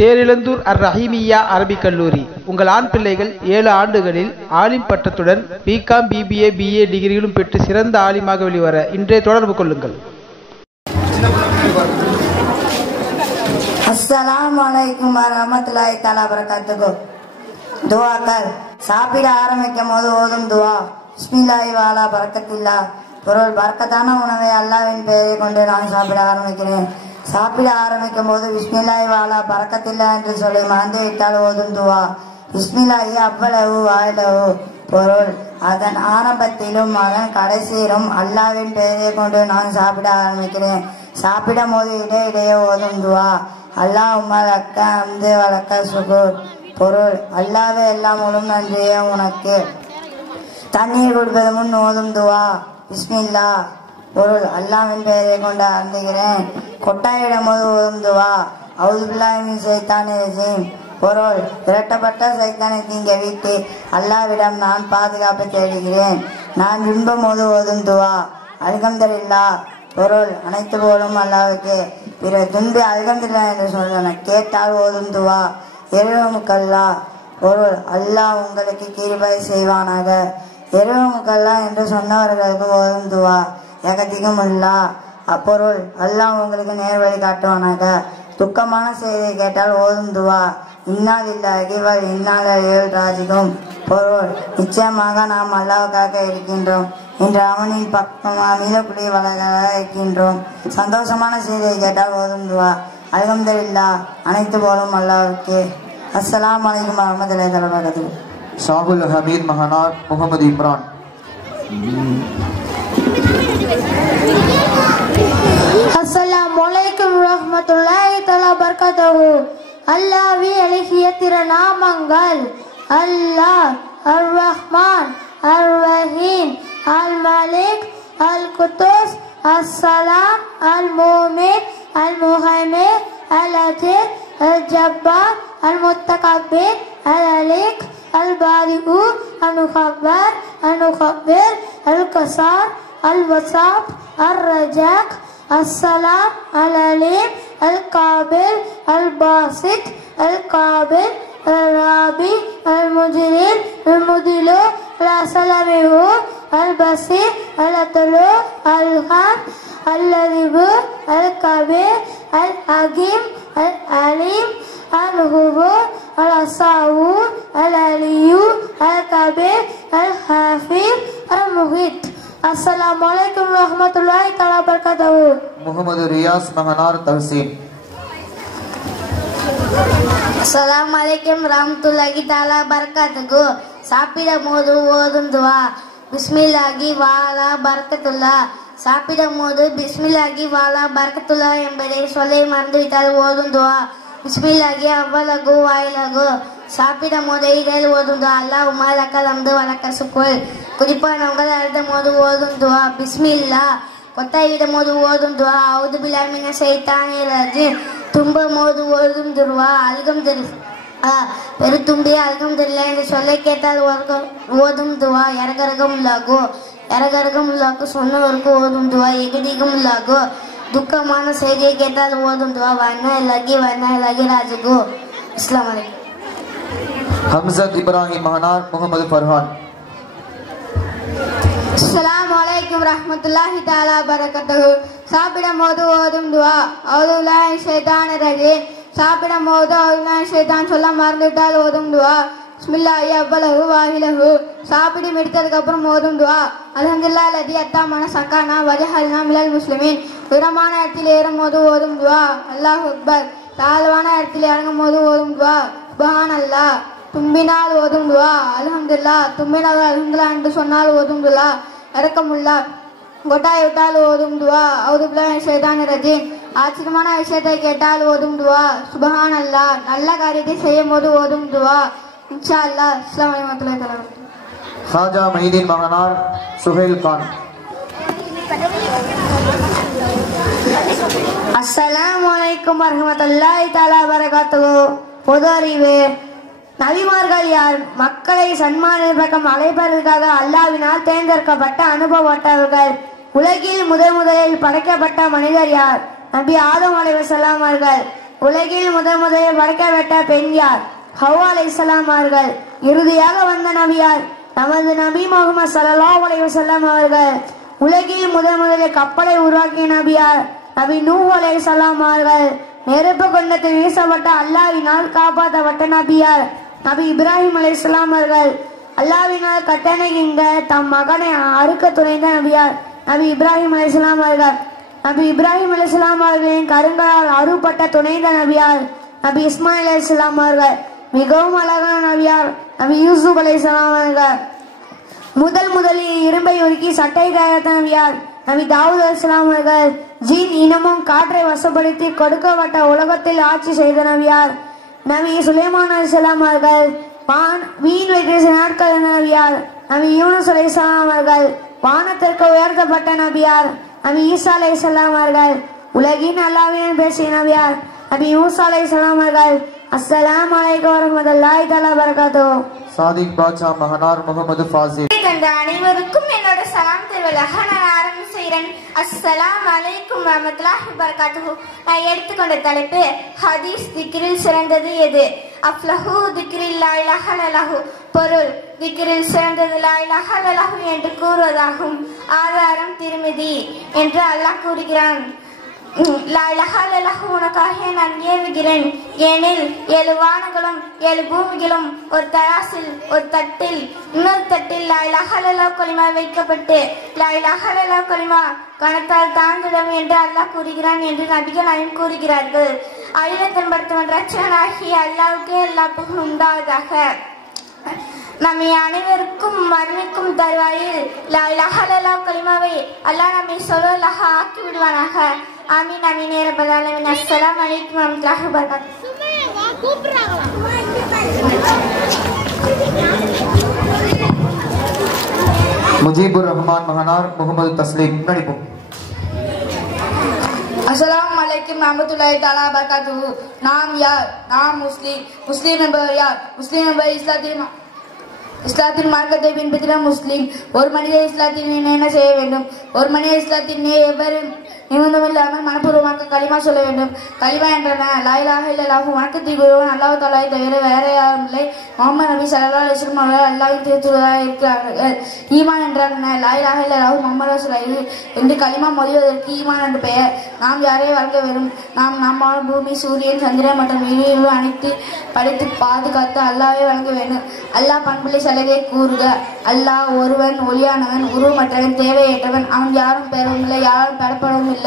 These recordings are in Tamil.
தேரிழந்தூர் அர் ரஹீமியா அரபிக் கல்லூரி. உங்கள் ஆண் பிள்ளைகள் 7 ஆண்டுகளில் ஆலிம் பட்டத்துடன் பிகாம், பிபிஏ, பிஏ டிகிரிகளும் பெற்று சிறந்த ஆலிமாக வெளிவர இன்றைய தொடர்பு கொள்ளுங்கள். அஸ்ஸலாமு அலைக்கும் வரஹ்மத்துல்லாஹி தஆலா பரகாத்துஹு. துஆக்கள். சாப்பிட ஆரம்பிக்கும் போது ஓதும் துஆ. பிஸ்மில்லாஹி வஅலா பரக்கத்தில்லாஹ். பொருள்: பரக்கத்தான உணவை அல்லாஹ்வின் பெயரை கொண்டு நான் சாப்பிட ஆரம்பிக்கிறேன். சாப்பிட ஆரம்பிக்கும் போது பிஸ்மில்லாஹி வஅலா பரக்கத்தில்லாஹ் என்று சொல்லி மறந்துவிட்டால் ஓதும் துஆ. பிஸ்மில்லாஹி அவ்வளவு வாயிலவு. பொருள்: அதன் ஆரம்பத்திலும் அதன் கடைசியிலும் அல்லாஹ்வின் பெயரை கொண்டு நான் சாப்பிட ஆரம்பிக்கிறேன். சாப்பிடும் போது இடையிடையே ஓதும் துஆ. அல்லாஹும்ம லக்க ஹம்து வ லக்க ஷுக்ர். பொருள்: அல்லாஹ்வே எல்லாம் முழு நன்றியே உனக்கு. தண்ணீர் குடிப்பது முன் ஓதும் துஆ. பிஸ்மில்லா. பொருள்: அல்லாஹ்வின் பெயரை கொண்டு அருந்துகிறேன். கொட்டாயிடும் போது ஓதும் துஆ. அஊது பில்லாஹி மினஷ் ஷைத்தானிர் ரஜீம். பொருள்: விரட்டப்பட்ட சைத்தானை தீங்க வீட்டு அல்லாஹ்விடம் நான் பாதுகாப்பு தேடுகிறேன். நான் விரும்பும் போது ஓதும் துஆ. அல்ஹம்துலில்லாஹ். பொருள்: அனைத்து போலும் அல்லாஹ்வுக்கு. பிற துன்பி அல்ஹம்துலில்லாஹ் என்று சொல்றன கேட்டால் ஓதும் துஆ. எருவமுக்கல்லா. பொருள்: அல்லாஹ் உங்களுக்கு கிருபை செய்வானாக. எருவமுக்கல்லா என்று சொன்னவர்களுக்கு ஓதும் துஆ. யகதிகுமுல்லா. அப்பொருள்: அல்லாஹ் உங்களுக்கு நேர்வழி காட்டுவானாக. துக்கமான செய்தியை கேட்டால் ஓதும் துஆ. இன்னா லில்லாஹி வ இன்னா இலைஹி ராஜிஊன். பொருள்: நிச்சயமாக நாம் அல்லாஹ்வுக்காக இருக்கின்றோம், இன்று அவனின் பக்கமாக மீளக்கூடிய வளர்களாக இருக்கின்றோம். சந்தோஷமான செய்தியை கேட்டால் ஓதும் துஆ. அல்ஹம்துலில்லாஹ். அனைத்து போலும் அல்லாஹ்வுக்கு. அஸ்ஸலாமு அலைக்கும் வரஹ்மத்துல்லாஹி தஆலா வபரகாத்துஹு. ஷாகுல் ஹமீத் மஹனார் முகமது இம்ரான். அஸ்ஸலாமு அலைக்கும் வரஹ்மத்துல்லாஹி தஆலா வபரகாத்துஹு. அல்லாஹ்வின் அழகிய திருநாமங்கள்: அல்லாஹ், அர் ரஹ்மான், அர் ரஹீம், அல் மலிக், அல் குத்தூஸ், அஸ்ஸலாம், அல் முமின், அல் முஹைமின், அல் அஜீஸ், அல் ஜப்பார், அல் முத்தகப்பிர், அல் அலீக், அல் பாரிஉ, அல் முகப்பர், அல் முகப்பிர், அல் கசார், அல் வசாப், அல் ரஜாக், السلام العليم القابل الباسط القابل الرابي المجرم المدل السلامه البصير الطلوع الخام الذئب الكبير الحكيم العليم الغفور الصبور العلي الكبير الحفيظ المحيط. அஸ்ஸலாமு அலைக்கும் வரஹ்மத்துல்லாஹி தஆலா வபரகாத்துஹு. முகமது ரியாஸ் மஹனார் தஹ்சீன். அஸ்ஸலாமு அலைக்கும் வரஹ்மத்துல்லாஹி தஆலா வபரகாத்துஹு. சாப்பிடும் போது ஓதும் துஆ. பிஸ்மில்லாஹி வஅலா பரக்கத்துல்லாஹ். சாப்பிடும் போது பிஸ்மில்லாஹி வஅலா பரக்கத்துல்லாஹ் என்பதை சொல்லை மறந்துவிட்டால் ஓதும் துஆ. பிஸ்மில்லாஹி அவ்வளவு வாயிலகு. சாப்பிடும் போது இடையில் ஓதும் துஆ. அல்லாஹும்ம லக்கல் ஹம்து வ லக்க ஷுக்ர். குடிப்பானவங்கள் அழுதும் போது ஓதும் துஆ. பிஸ்மில்லா. கொட்டாய் விடும் போது ஓதும் துஆ. அஊது பில்லாஹி மினஷ் ஷைத்தானிர் ரஜீம். தும்பும் போது ஓதும் துஆ. அல்ஹம்துலில்லாஹ். பெருத்தும்பிய அல்ஹம்துலில்லாஹ் என்று சொல்லை கேட்டால் ஓதும் துஆ. எரகரகமுல்லாஹு சொன்னவருக்கு ஓதும் துஆ. எகதிகுமுல்லாஹு. துக்கமான செய்தியை கேட்டால் ஓதும் துஆ. வன்னா இல்லாஹி ராஜிகு. அஸ்ஸலாமு அலைக்கும். ஹம்சத் இப்ராஹிம் மஹனார் முகமது ஃபர்ஹான். அஸ்ஸலாமு அலைக்கும் வரஹ்மத்துல்லாஹி தஆலா வபரகாத்துஹு. சாப்பிடும் போது ஓதும் துஆ. அஊது பில்லாஹி மினஷ் ஷைத்தானிர் ரஜீம். சாப்பிடும் போது அஊது பில்லாஹி மினஷ் ஷைத்தான் சொல்ல மறந்துவிட்டால் ஓதும் துஆ. பிஸ்மில்லாஹி அவ்வளவு வாஹிலஹு. சாப்பிட்டு முடித்ததுக்கு அப்புறம் ஓதும் துஆ. அல்ஹம்துலில்லாஹ் லதி அத்தாமன சக்கானா வஜஹல்னா மினல் முஸ்லிமீன். உயரமான இடத்தில் ஏறும் போது ஓதும் துஆ. அல்லாஹு அக்பர். தாழ்வான இடத்தில் இறங்கும் போது ஓதும் துஆ. சுப்ஹானல்லாஹ். தும்பினால் ஓதும் துஆ. அல்ஹம்துலில்லாஹ். தும்பினால் அல்ஹம்துலில்லாஹ் என்று சொன்னால் ஓதும் துஆ. இரக்கமுல்லாஹ். கொட்டாய் விட்டால் ஓதும் துஆ. அஊது பில்லாஹி மினஷ் ஷைத்தானிர் ரஜீம். ஆச்சரியமான விஷயத்தை கேட்டால் ஓதும் துஆ. சுப்ஹானல்லாஹ். நல்ல காரியத்தை செய்யும் போது ஓதும் துஆ. இன்ஷா அல்லாஹ். அஸ்ஸலாமு அலைக்கும் வரஹ்மத்துல்லாஹி வபரகாத்துஹு. ஹாஜா மஹீதீன் மஹனார் சுஹைல் கான். அஸ்ஸலாமு அலைக்கும் வரஹ்மத்துல்லாஹி தஆலா வபரகாத்துஹு. பொது அறிவு: நபிமார்கள் யார்? மக்களை சன்மார்க்க பக்கம் அழைப்பதற்காக அல்லாஹ்வினால் தேர்ந்தெடுக்கப்பட்ட அனுபவப்பட்டவர்கள். உலகில் முதலில் படைக்கப்பட்ட மனிதர் யார்? நபி ஆதம் அலைஹிஸ்ஸலாம் அவர்கள். உலகில் முதலில் படைக்கப்பட்ட பெண் யார்? ஹவ்வா அலைஹிஸ்ஸலாம் அவர்கள். இறுதியாக வந்த நபியார்? நமது நபி முஹம்மது ஸல்லல்லாஹு அலைஹி வஸல்லம் அவர்கள். உலகில் முதலில் கப்பலை உருவாக்கிய நபியார்? நபி நூஹ் அலைஹிஸ்ஸலாம் அவர்கள். நெருப்பு குண்டத்தில் வீசப்பட்ட அல்லாஹ்வினால் காப்பாற்றப்பட்ட நபியார்? நபி இப்ராஹிம் அலைஹிஸ்ஸலாம் அவர்கள். அல்லாஹ்வினால் கட்டளையிட்ட தம் மகனை அறுக்க துணிந்த நபியார்? நபி இப்ராஹிம் அலைஹிஸ்ஸலாம் அவர்கள். நபி இப்ராஹிம் அலைஹிஸ்ஸலாம் அவர்களின் கருங்களால் அறுபட்ட துணைந்த நபியார்? நபி இஸ்மாயில் அலைஹிஸ்ஸலாம் அவர்கள். மிகவும் அழகான நபியார்? நபி யூசுப் அலைஹிஸ்ஸலாம் அவர்கள். முதலில் இரும்பை உருக்கி சட்டை தயாரித்த நபியார்? நபி தாவூத் அலைஹிஸ்ஸலாம் அவர்கள். ஜீன் இனமும் காற்றை வசப்படுத்தி கொடுக்கப்பட்ட உலகத்தில் ஆட்சி செய்த நபியார்? நபி சுலைமான் அலைஹிஸ்ஸலாம் அவர்கள். வீண் வைத்து நாட்கள் இருந்த நபியார்? நபி யூனுஸ் அலைஹிஸ்ஸலாம் அவர்கள். வானத்திற்கு உயர்த்தப்பட்ட நபியார்? நபி ஈசா அலைஹிஸ்ஸலாம் அவர்கள். உலகின் அல்லாஹ்விடம் பேசிய நபியார்? நபி மூசா அலைஹிஸ்ஸலாம் அவர்கள். அஸ்ஸலாமு அலைக்கும் வரஹ்மத்துல்லாஹி தஆலா வபரகாத்துஹு. சாதிக் பாட்ஷா மகனார் முகமது ஃபாசில். அனைவருக்கும் என்னோட சலாம் தெரிவதாக நான் ஆரம்பம் செய்கிறேன். அஸ்ஸலாமு அலைக்கும் வரஹ்மத்துல்லாஹி வபரகாத்துஹு. நான் எடுத்துக்கொண்ட தலைப்பு ஹதீஸ் திக்ரில் சிறந்தது எது? அஃப்லஹு திக்ரில் லா இலாஹ இல்லல்லாஹு. பொருள்: திக்ரில் சிறந்தது லா இலாஹ இல்லல்லாஹு என்று கூறுவதாகும். ஆதாரம் திருமிதி என்று அல்லாஹ் கூறுகிறான். லா இலாஹ இல்லல்லாஹு உனக்காக நான் ஏவுகிறேன். ஏனில் 7 வானங்களும் 7 பூமிகளும் ஒரு தராசில் ஒரு தட்டில் இன்னொரு தட்டில் லா இலாஹ இல்லல்லாஹு கலிமா வைக்கப்பட்டு லா இலாஹ இல்லல்லாஹு கலிமா கணத்தால் தாழ்ந்திடும் என்று அல்லாஹ் கூறுகிறான் என்று நபிகள் நாயகம் கூறுகிறார்கள். அழிவத்தன் படுத்துவன் ரட்சகனாகிய அல்லாஹ்வுக்கே எல்லா புகழும் உண்டாவதாக. நம்மை அனைவருக்கும் மரணிக்கும் தருவாயில் லா இலாஹ இல்லல்லாஹு கலிமாவை அல்லாஹ் நம்மை சொல்லலாக ஆக்கி விடுவானாக. ஆமீன் ஆமீன் யா ரப்பல் ஆலமீன். அஸ்ஸலாமு அலைக்கும் வரஹ்மத்துல்லாஹி வபரகாத்துஹு. முஜீபுர் ரஹ்மான் மகனார் முகமது தஸ்லீம். நடிப்போம். அஸ்ஸலாமு அலைக்கும் வரஹ்மத்துல்லாஹி தஆலா வபரகாத்துஹு. நாம் யார்? நாம் முஸ்லிம். முஸ்லிம் என்பவர் யார்? முஸ்லிம் என்பவர் இஸ்லாத்தின் மார்க்கத்தை பின்பற்றின முஸ்லிம். ஒரு மனிதர் இஸ்லாத்தில் என்ன செய்ய வேண்டும்? ஒரு மனிதர் இஸ்லாத்தின் எவ்வாறு நிமிந்தமில்லாமல் மனப்பூர்வமாக களிமா சொல்ல வேண்டும். களிமா என்றன லா இலாஹ இல்லல்லாஹு வணக்கத்திற்கு ஒருவன் அல்லாஹ் தஆலாவை தவிர வேற யாரும் இல்லை. முஹம்மது நபி ஸல்லல்லாஹு அலைஹி வஸல்லம் அவர்கள் அல்லாஹ்வின் திருத்தூதராக இருக்கிறார்கள். ஈமான் என்றால் என்ன? லா இலாஹ இல்லல்லாஹு முஹம்மது ரசூலுல்லாஹி என்று களிமா மொழிவதற்கு ஈமான் என்று பெயர். நாம் யாரை வழங்க வேண்டும்? நாம் நம்மால் பூமி, சூரியன், சந்திரன் மற்றும் இவைகள் அனைத்து படைத்து பாதுகாத்து அல்லாஹ்வை வழங்க வேண்டும். அல்லாஹ் பண்புகளை சலுகை கூறுக. அல்லாஹ் ஒருவன், ஒளியானவன், உருவமற்றவன், தேவையற்றவன். அவன் யாரும் பெறவும் இல்லை, யாரும் பெறப்படவும் இல்லை.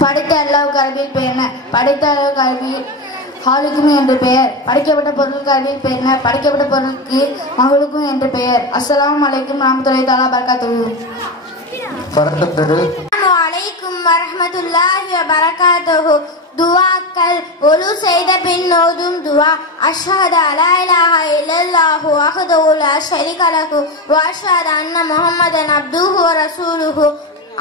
படைத்த அல்லாஹ்வுக்கு அரபியில் பெயர் என்ன? படைத்த அல்லாஹ்வுக்கு அரபியில் ஹாலிக்கும் என்று பெயர். படைக்கப்பட்ட பொருளுக்கு அரபியில் பெயர் என்ன? படைக்கப்பட்ட பொருளுக்கு மகளுக்கும் என்று பெயர். அஸ்ஸலாமு அலைக்கும் வரஹ்மத்துல்லாஹி தஆலா வபரகாத்துஹு. அலைக்கும் வரஹ்மத்துல்லாஹி வபரகாத்துஹு. துவாக்கள்: ஒலு செய்த பின் ஓதும் துவா. அஷ்ஹது அல்லா இலாஹ இல்லல்லாஹு வஹ்தஹு லா ஷரீக லஹு வ அஷ்ஹது அன்ன முஹம்மதன் அப்துஹு வ ரசூலுஹு.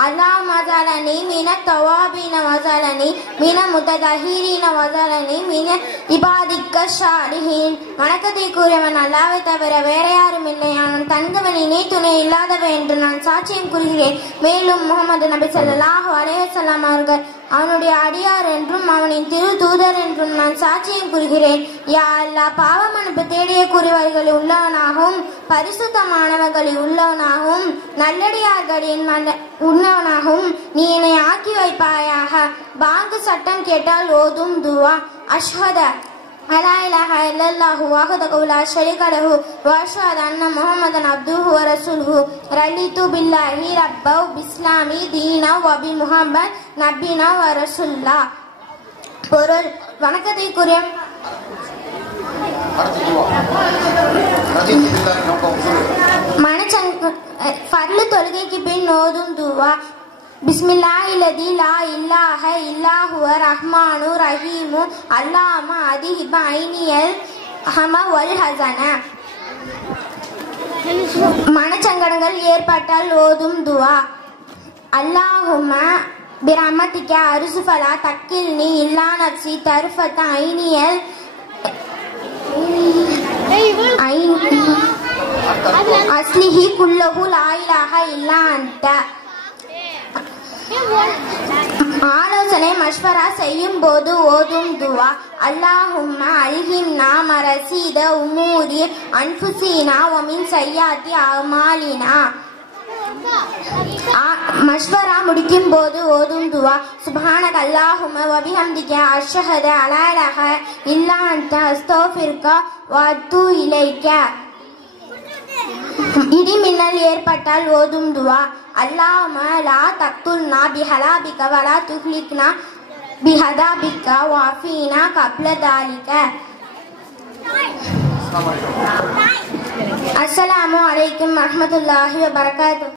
اللهم اجعلني من التوابين واجعلني من المتطهرين واجعلني من عبادك الصالحين. வணக்கத்தை கூறியவன் அல்லாஹ்வை தவிர வேற யாரும் இல்லை. அவன் தன்கவன் இணை துணை இல்லாதவன் என்று நான் சாட்சியம் கூறுகிறேன். மேலும் முஹம்மது நபி ஸல்லல்லாஹு அலைஹி வஸல்லம் அவர்கள் அவனுடைய அடியார் என்றும் அவனின் திரு தூதர் என்றும் நான் சாட்சியம் கூறுகிறேன். யா அல்லாஹ், பாவ மன்னிப்பு தேடிய கூறியவர்களில் உள்ளவனாகவும் பரிசுத்தமானவர்களில் உள்ளவனாகவும் நல்லடியார்களின் உண்ணவனாகவும் நீ என்னை ஆக்கி வைப்பாயாக. பாங்கு சட்டம் கேட்டால் ஓதும் துவா. அஷ்ஹது அல்லா இலாஹ இல்லல்லாஹு வஹ்தஹு லா ஷரீக லஹு வ அஷ்ஹது அன்ன முஹம்மதன் அப்துஹு வ ரசூலுஹு. ரலிது பில்லாஹி ரப்பவ் பிஸ்லாமி தீனா வ பி முஹம்மத் நபினா வ ரசூலுல்லாஹ். பொருள்: வணக்கத்திற்குரிய ஃபர்லு தொழுகைக்கு பின் ஓதும் துவா. பிஸ்மில்லாஹில்லதி லா இல்லாஹ இல்லாஹுவ ரஹ்மானு ரஹீமு அல்லாம அதிஹிப ஐனியல் ஹம வல் ஹஸன. மனச்சங்கடங்கள் ஏற்பட்டால் ஓதும் துவா. அல்லாஹும்ம பிரஹ்மதிக அர்சுஃபலா தக்கில்னி இல்லா நஃப்ஸி தர்ஃபத ஐனியல் அஸ்லிஹி குல்லஹு லா இலாஹ இல்லா அன்த. ஆலோசனை மஷ்வரா செய்யும் போது ஓதும் துவா அல்லாஹும்ம அல்ஹிம்னா மரசீத உமூரி அன்ஃபுஸினா வ மின் சய்யாத்தி அமாலினா. மஷ்வரா முடிக்கும் போது ஓதும் துவா சுப்ஹானக அல்லாஹும்ம வ பிஹம்திக அஷ்ஹது அல்லா இலாஹ இல்லா அன்த அஸ்தக்ஃபிருக வ அத்தூபு இலைக. இடி மின்னல் ஏற்பட்டால் ஓதும் துவா அல்லாஹும்ம லா தக்துல்னா பிஹலாபிக வலா துஹ்லிக்னா பிஹதாபிக வஃபீனா கப்ல தாலிக. அஸ்ஸலாமு அலைக்கும் வரஹ்மத்துல்லாஹி வபரகாத்துஹு.